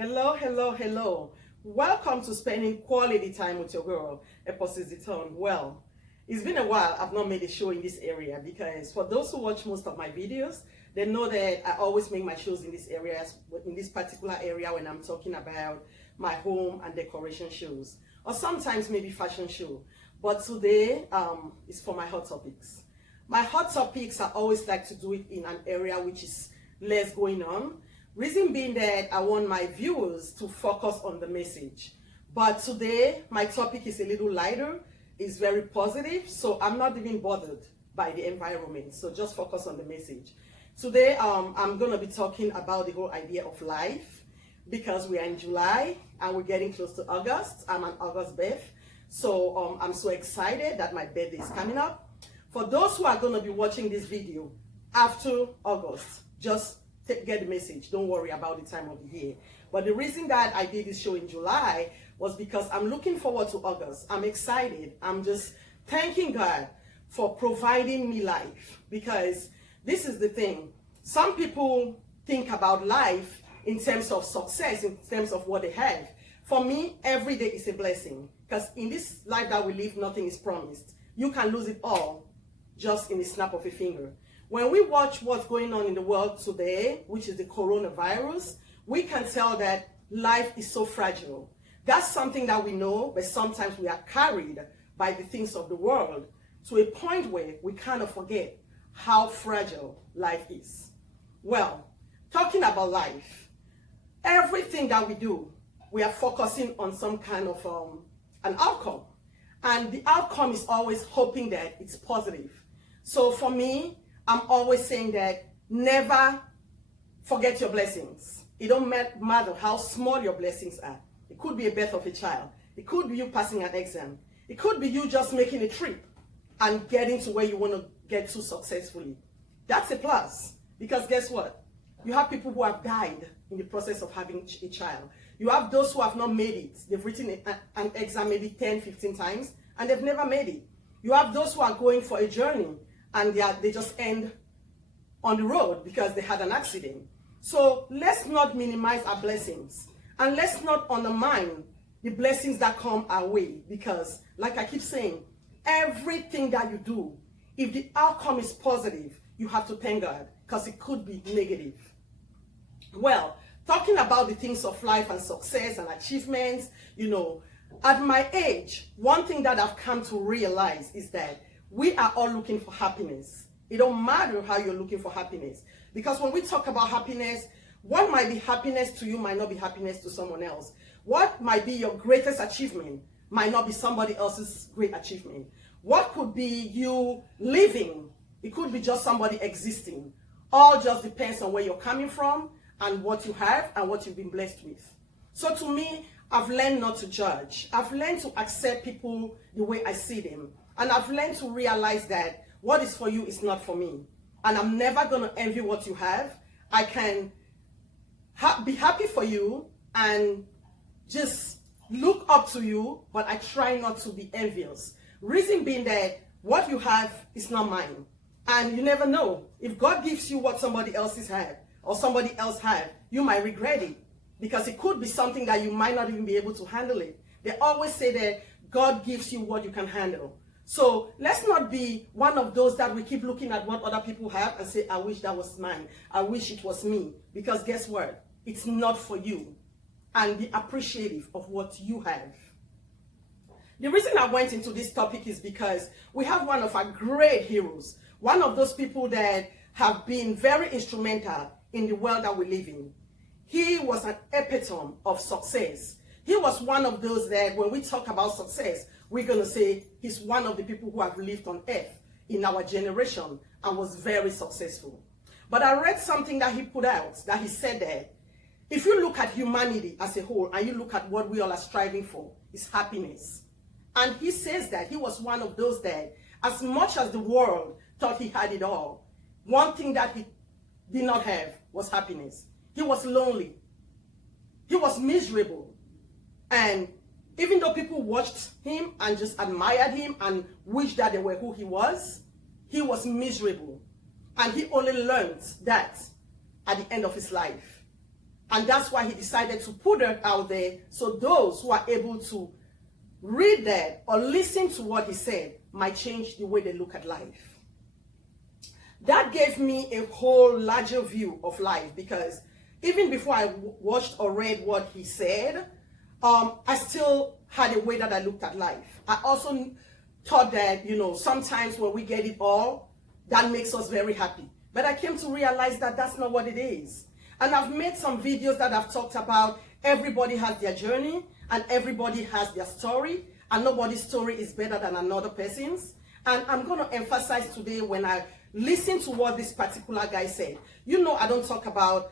Hello, hello, hello. Welcome to spending quality time with your girl, Eposi Ziton. Well, it's been a while I've not made a show in this area because for those who watch most of my videos, they know that I always make my shows in this particular area when I'm talking about my home and decoration shows, or sometimes maybe fashion show. But today is for my hot topics. My hot topics, I always like to do it in an area which is less going on. Reason being that I want my viewers to focus on the message. But today, my topic is a little lighter, it's very positive, so I'm not even bothered by the environment, so just focus on the message. Today, I'm gonna be talking about the whole idea of life, because we are in July, and we're getting close to August. I'm an August birth, so I'm so excited that my birthday is coming up. For those who are gonna be watching this video after August, just get the message. Don't worry about the time of the year. But the reason that I did this show in July was because I'm looking forward to August. I'm excited. I'm just thanking God for providing me life, because this is the thing. Some people think about life in terms of success, in terms of what they have. For me, every day is a blessing, because in this life that we live, nothing is promised. You can lose it all just in the snap of a finger. When we watch what's going on in the world today, which is the coronavirus, we can tell that life is so fragile. That's something that we know, but sometimes we are carried by the things of the world to a point where we kind of forget how fragile life is. Well, talking about life, everything that we do, we are focusing on some kind of an outcome. And the outcome is always hoping that it's positive. So for me, I'm always saying that never forget your blessings. It don't matter how small your blessings are. It could be a birth of a child. It could be you passing an exam. It could be you just making a trip and getting to where you want to get to successfully. That's a plus, because guess what? You have people who have died in the process of having a child. You have those who have not made it. They've written an exam maybe 10, 15 times and they've never made it. You have those who are going for a journey and they just end on the road because they had an accident. So let's not minimize our blessings, and let's not undermine the blessings that come our way, because like I keep saying, everything that you do, if the outcome is positive, you have to thank God, because it could be negative. Well, talking about the things of life and success and achievements, at my age, one thing that I've come to realize is that we are all looking for happiness. It don't matter how you're looking for happiness. Because when we talk about happiness, what might be happiness to you might not be happiness to someone else. What might be your greatest achievement might not be somebody else's great achievement. What could be you living? It could be just somebody existing. All just depends on where you're coming from and what you have and what you've been blessed with. So to me, I've learned not to judge. I've learned to accept people the way I see them. And I've learned to realize that what is for you is not for me. And I'm never going to envy what you have. I can be happy for you and just look up to you, but I try not to be envious. Reason being that what you have is not mine. And you never know. If God gives you what somebody else has or somebody else have, you might regret it, because it could be something that you might not even be able to handle it. They always say that God gives you what you can handle. So let's not be one of those that we keep looking at what other people have and say, I wish that was mine. I wish it was me. Because guess what? It's not for you. And be appreciative of what you have. The reason I went into this topic is because we have one of our great heroes. One of those people that have been very instrumental in the world that we live in. He was an epitome of success. He was one of those that when we talk about success, we're going to say he's one of the people who have lived on earth in our generation and was very successful. But I read something that he put out, that he said that if you look at humanity as a whole and you look at what we all are striving for, is happiness. And he says that he was one of those that, as much as the world thought he had it all, one thing that he did not have was happiness. He was lonely. He was miserable. And even though people watched him and just admired him and wished that they were who he was miserable. And he only learned that at the end of his life. And that's why he decided to put it out there, so those who are able to read that or listen to what he said might change the way they look at life. That gave me a whole larger view of life, because even before I watched or read what he said, I still had a way that I looked at life. I also thought that, sometimes when we get it all, that makes us very happy. But I came to realize that that's not what it is. And I've made some videos that I've talked about everybody has their journey and everybody has their story, and nobody's story is better than another person's. And I'm going to emphasize today, when I listen to what this particular guy said, I don't talk about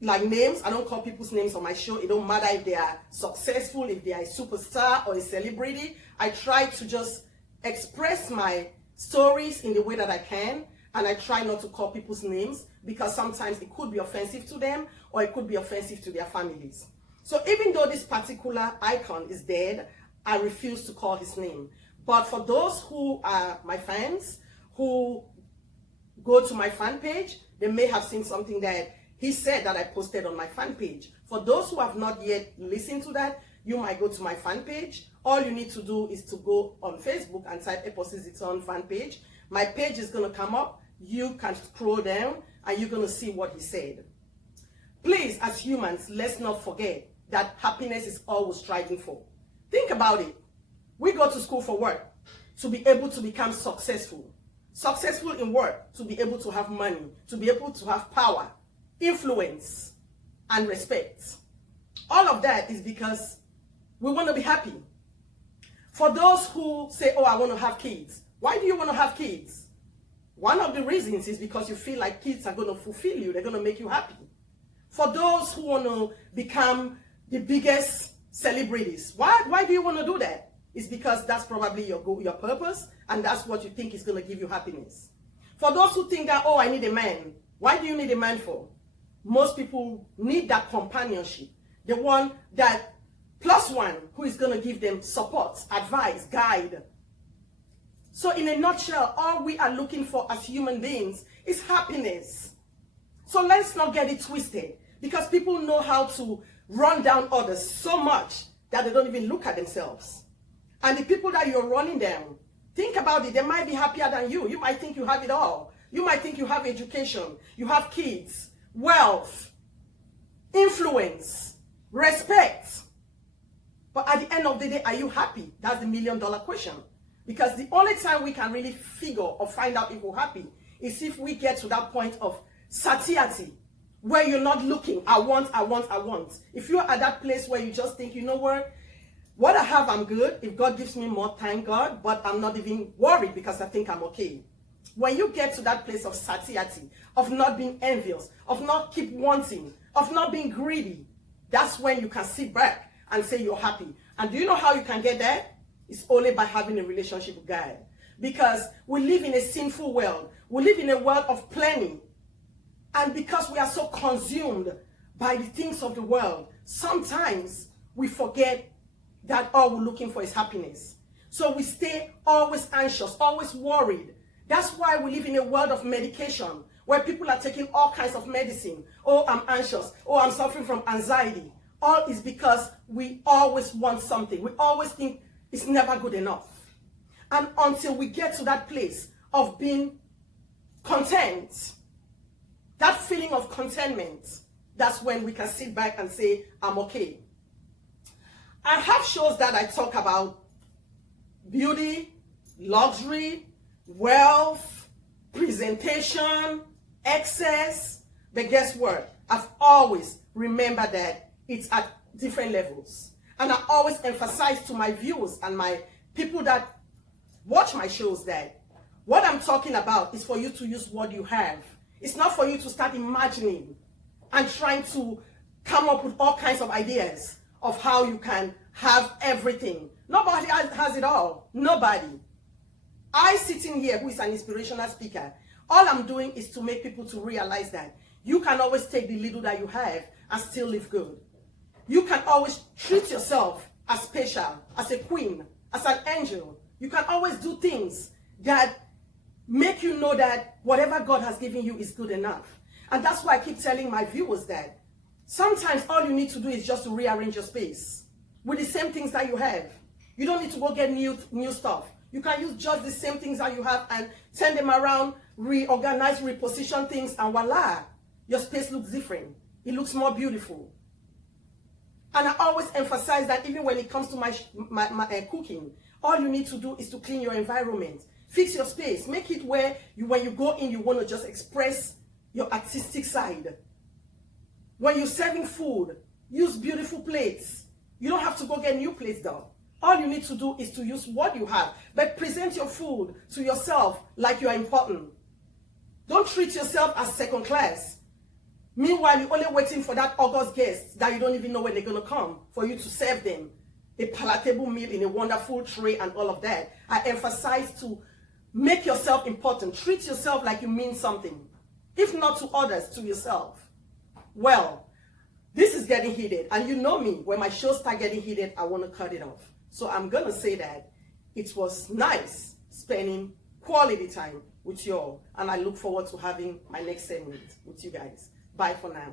like names. I don't call people's names on my show. It don't matter if they are successful, if they are a superstar or a celebrity. I try to just express my stories in the way that I can, and I try not to call people's names, because sometimes it could be offensive to them or it could be offensive to their families. So even though this particular icon is dead, I refuse to call his name. But for those who are my fans, who go to my fan page, they may have seen something that he said that I posted on my fan page. For those who have not yet listened to that, you might go to my fan page. All you need to do is to go on Facebook and type Eposi Ziton fan page. My page is going to come up. You can scroll down and you're going to see what he said. Please, as humans, let's not forget that happiness is all we're striving for. Think about it. We go to school for work, to be able to become successful. Successful in work, to be able to have money, to be able to have power, influence, and respect. All of that is because we want to be happy. For those who say, I want to have kids. Why do you want to have kids? One of the reasons is because you feel like kids are going to fulfill you. They're going to make you happy. For those who want to become the biggest celebrities, why do you want to do that? It's because that's probably your goal, your purpose, and that's what you think is going to give you happiness. For those who think that, I need a man. Why do you need a man for? Most people need that companionship. The one that plus one who is going to give them support, advice, guide. So in a nutshell, all we are looking for as human beings is happiness. So let's not get it twisted, because people know how to run down others so much that they don't even look at themselves. And the people that you're running down, think about it, they might be happier than you. You might think you have it all. You might think you have education, you have kids, wealth, influence, respect. But at the end of the day, are you happy? That's the million-dollar question. Because the only time we can really figure or find out if we're happy is if we get to that point of satiety, where you're not looking, I want. If you're at that place where you just think, what I have, I'm good. If God gives me more, thank God, but I'm not even worried because I think I'm okay. When you get to that place of satiety, of not being envious, of not keep wanting, of not being greedy, that's when you can sit back and say you're happy. And do you know how you can get there? It's only by having a relationship with God. Because we live in a sinful world. We live in a world of plenty. And because we are so consumed by the things of the world, sometimes we forget that all we're looking for is happiness. So we stay always anxious, always worried. That's why we live in a world of medication, where people are taking all kinds of medicine. I'm anxious. I'm suffering from anxiety. All is because we always want something. We always think it's never good enough. And until we get to that place of being content, that feeling of contentment, that's when we can sit back and say, I'm okay. I have shows that I talk about beauty, luxury, wealth, presentation, excess. But guess what? I've always remembered that it's at different levels. And I always emphasize to my viewers and my people that watch my shows that what I'm talking about is for you to use what you have. It's not for you to start imagining and trying to come up with all kinds of ideas of how you can have everything. Nobody has it all. Nobody. I sitting here, who is an inspirational speaker, all I'm doing is to make people to realize that you can always take the little that you have and still live good. You can always treat yourself as special, as a queen, as an angel. You can always do things that make you know that whatever God has given you is good enough. And that's why I keep telling my viewers that Sometimes all you need to do is just to rearrange your space with the same things that you have. You don't need to go get new stuff. You can use just the same things that you have and turn them around, reorganize, reposition things, and voila, your space looks different. It looks more beautiful. And I always emphasize that even when it comes to my cooking, all you need to do is to clean your environment. Fix your space. Make it where when you go in, you want to just express your artistic side. When you're serving food, use beautiful plates. You don't have to go get new plates though. All you need to do is to use what you have. But present your food to yourself like you are important. Don't treat yourself as second class. Meanwhile, you're only waiting for that August guest that you don't even know when they're going to come for you to serve them a palatable meal in a wonderful tray and all of that. I emphasize to make yourself important. Treat yourself like you mean something. If not to others, to yourself. Well, this is getting heated. And you know me, when my shows start getting heated, I want to cut it off. So I'm going to say that it was nice spending quality time with you all. And I look forward to having my next segment with you guys. Bye for now.